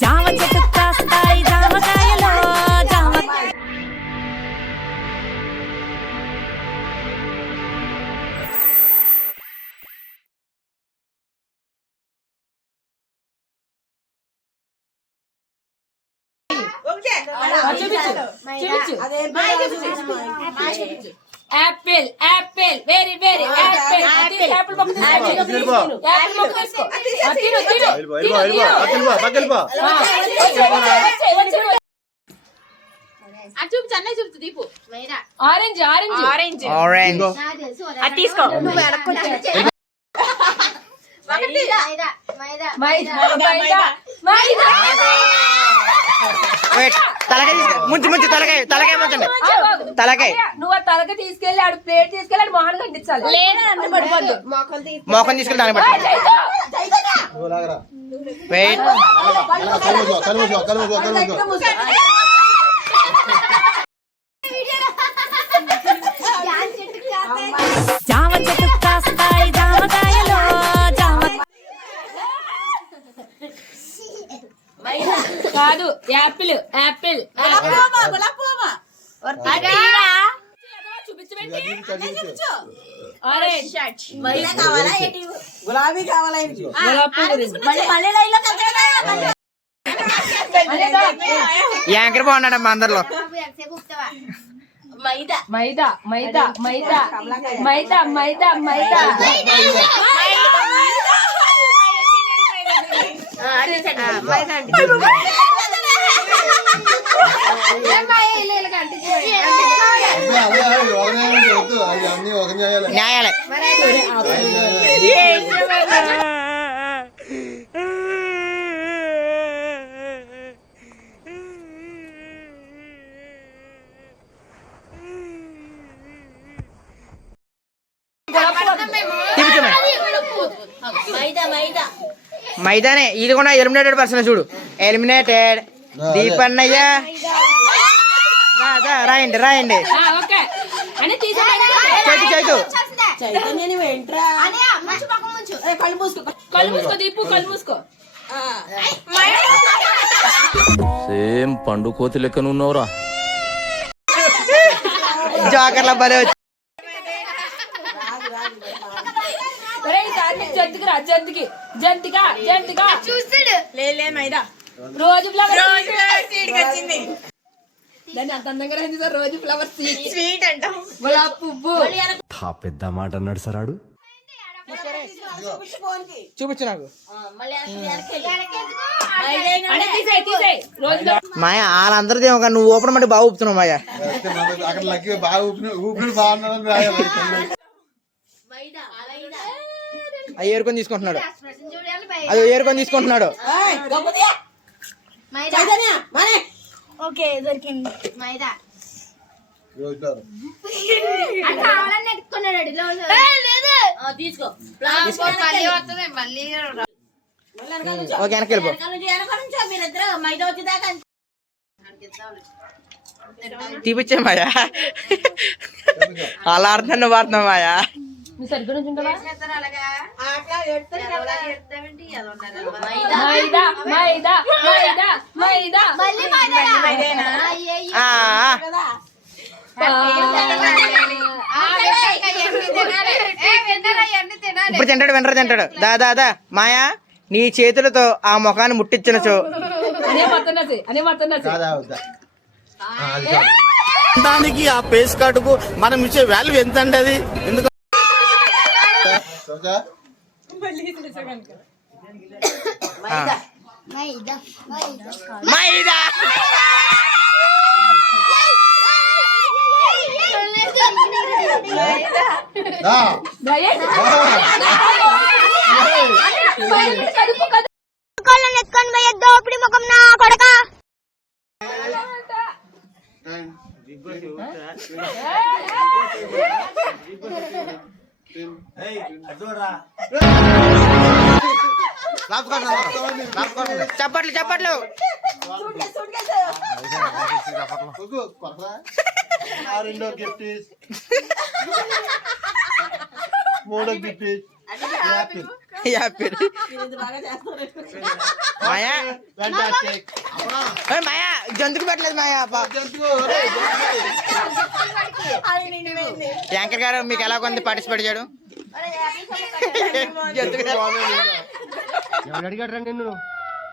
జామ చెట్టు కాస్తాయి జామకాయలో జామ Apple Apple very very Apple Apple పక్క చూపు చెన్నై చూపు Deepu orange orange orange orange అది తీసుకో తలకాయ ముంచి ముంచి తలకాయ తలకాయ ముంచండి తలకాయ నువ్వు ఆ తలకాయ తీసుకెళ్ళి ఆడు ప్లేట్ తీసుకెళ్ళి ఆడు మొహాన్ని కట్టించాలి లేదా అన్ని పడిపోద్దు మోకం తీసుకెళ్ళి దాన్ని పట్టి వెయిట్ జామ చెట్టు కాస్తాయి జామకాయలో జామ కాదు యాపిల్ యాపిల్ గులాబీ కావాలా యాంకర్ బాగున్నాడమ్మా అందరిలో మైదా మైదా మైదా మైదా మైదా మైదా మైదా న్యాయాలయ మైదానే ఇది కూడా ఎలిమినేటెడ్ పర్సన్ చూడు ఎలిమినేటెడ్ దీపన్నయ్య రాయండి రాయండి చైతు చైతు కళ్ళు మూసుకో దీపు కళ్ళు మూసుకో సేమ్ పండు కోతి లెక్కన ఉన్నవరా జోకర్ల బలే వచ్చి జంతికి రా జంతికి జంతిగా జంతిగా చూస్తాడు లే మైదా రోజు ఫ్లవర్ వచ్చింది దాన్ని అంత అందంగా రాయింది సార్ రోజు ఫ్లవర్ స్వీట్ అంటాం గులాబ్ పువ్వు పెద్ద మాట అన్నాడు సరాడు చూపించు నాకు రోజు మాయా వాళ్ళందరిది ఒక నువ్వు ఓపెన్ అంటే బాగా ఊపుతున్నావు మాయా అది ఏరుకొని తీసుకుంటున్నాడు అది ఏరుకొని తీసుకుంటున్నాడు ఓకే దొరికింది మైదా కావాలని ఎత్తుకున్నాడు తీసుకో ఓకే వెనక్కి వెళ్ళిపో మైదా వచ్చేదాకా తీపిచ్చే మాయా అలా అర్థం నువ్వు అర్థం మాయా సరిగ్గా నుంచి మైదా మైదా మైదా మైదా ఇప్పుడు తింటాడు వెంటనే తింటాడు దాదా మాయా నీ చేతులతో ఆ ముఖాన్ని ముట్టించనచో దానికి ఆ పేస్ కార్డుకు మనం ఇచ్చే వాల్యూ ఎంత అండి అది ఎందుకు మైదా ఎత్తుకొని పోయే దోపిడి ముఖం నా కొడక చప్పట్లు చప్పట్లు రెండో గిఫ్ట్ మూడో గిఫ్ట్ యాపిల్ మాయా ఓయ్ మాయా జంతుకు పెట్టలేదు మాయా యాంకర్ గారు మీకు ఎలా కొంత పార్టిసిపేట్ చేయడం ఎవరు అడిగాడు రా నిన్ను